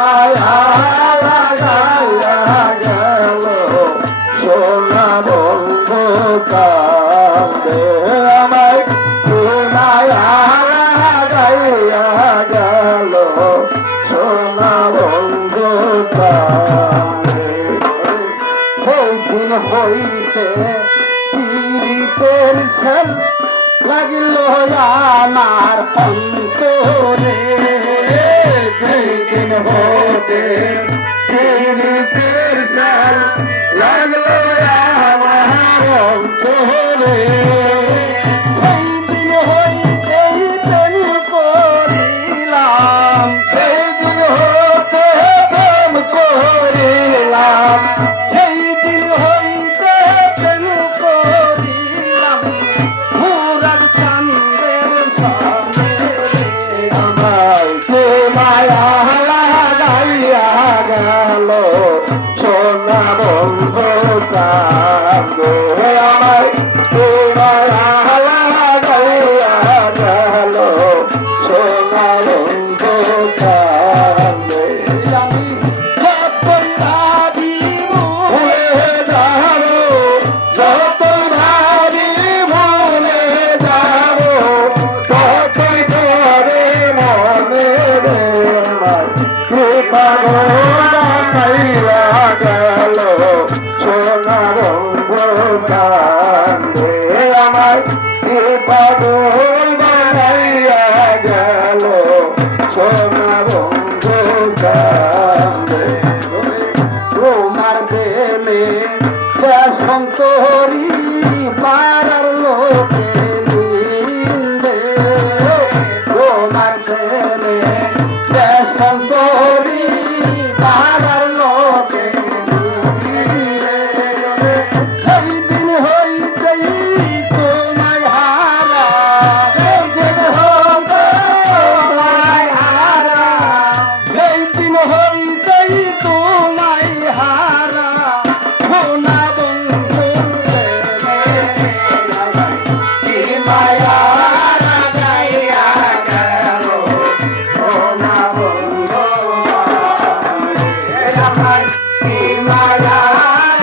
মায়া লাগাইয়া গেল সোনা বন্ধু কান্দে আমায় মায়া লাগাইয়া গেল সোনা বন্ধু কান্দে সেই দিন হইতে পীড়িতের সেল লাগিল আমার অন্তরে দিন হতে পীড়িতের সেল লাগল আমার অন্তরে সেই দিন হইতেই প্রেম করিলাম সেই দিন হতে প্রেম করিলাম সেই দিন হইতে প্রেম করিলাম মুরাদ চাঁদের সামনে আমায় কে মায়া লাগাইয়া গেল সোনা বন্ধু কান্দে আমায় কে মায়া লাগাইয়া গেল সোনা বন্ধু কান্দে আমি যতই ভাবি ভুলে যাব যতই ভাবি ভুলে যাব ততই করে মনে রে আমার কৃপা গাইয়া গেল সোনা বন্ধু কান্দে আমার কৃপা গাইয়া গেল সোনা বন্ধু কান্দে তোমার প্রেমে শঙ্করী পাড়ার লোকে নিন্দে তোমার প্রেমে শঙ্করী পাড়ার লোকে নিন্দে সেই দিন হইতেই তোমায় হারা সেই দিন হইতে তোমায় হারা সেই দিন হইতেই তোমায় হারা সোনা বন্ধু কি মায়া লাগাইয়া গেল সোনা বন্ধু আমার কি মায়া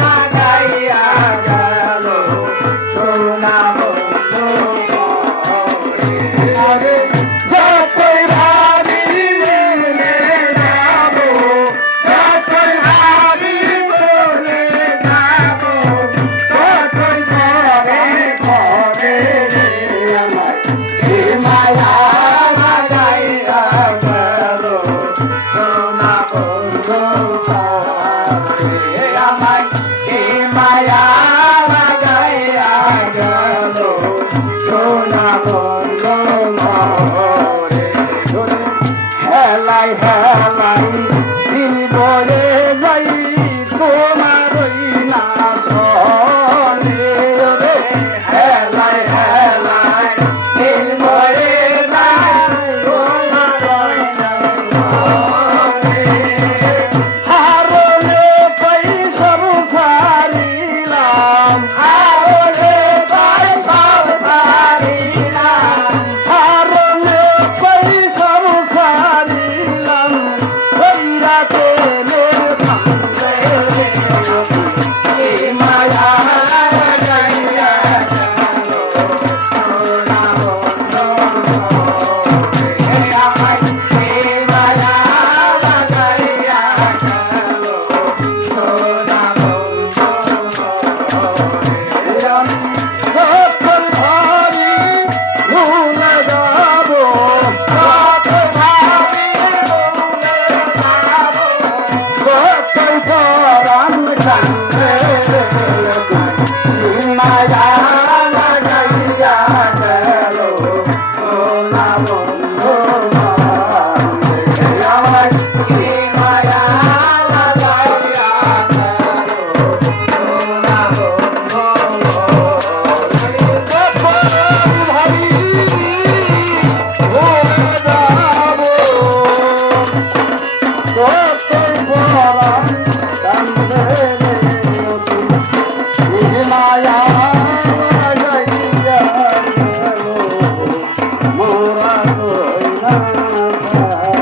লাগাইয়া গেল সোনা বন্ধু যতই ভাবি ভুলে যাব যতই ভাবি ভুলে যাব ততই করে করে রে আমায় কি মায়া লাগাইয়া গেল সোনা বন্ধু কান্দে আমায় কি মায়া লাগাইয়া গেল সোনা বন্ধু মরে হেলাই হেলাই দিন বলে যাই তোমার না চলে রে হেলাই হেলাই দিন বলে যাই তোমার না চলে হারলে পয়সব ছাড়িলাম হারলে পয়সব ছাড়িলাম যায়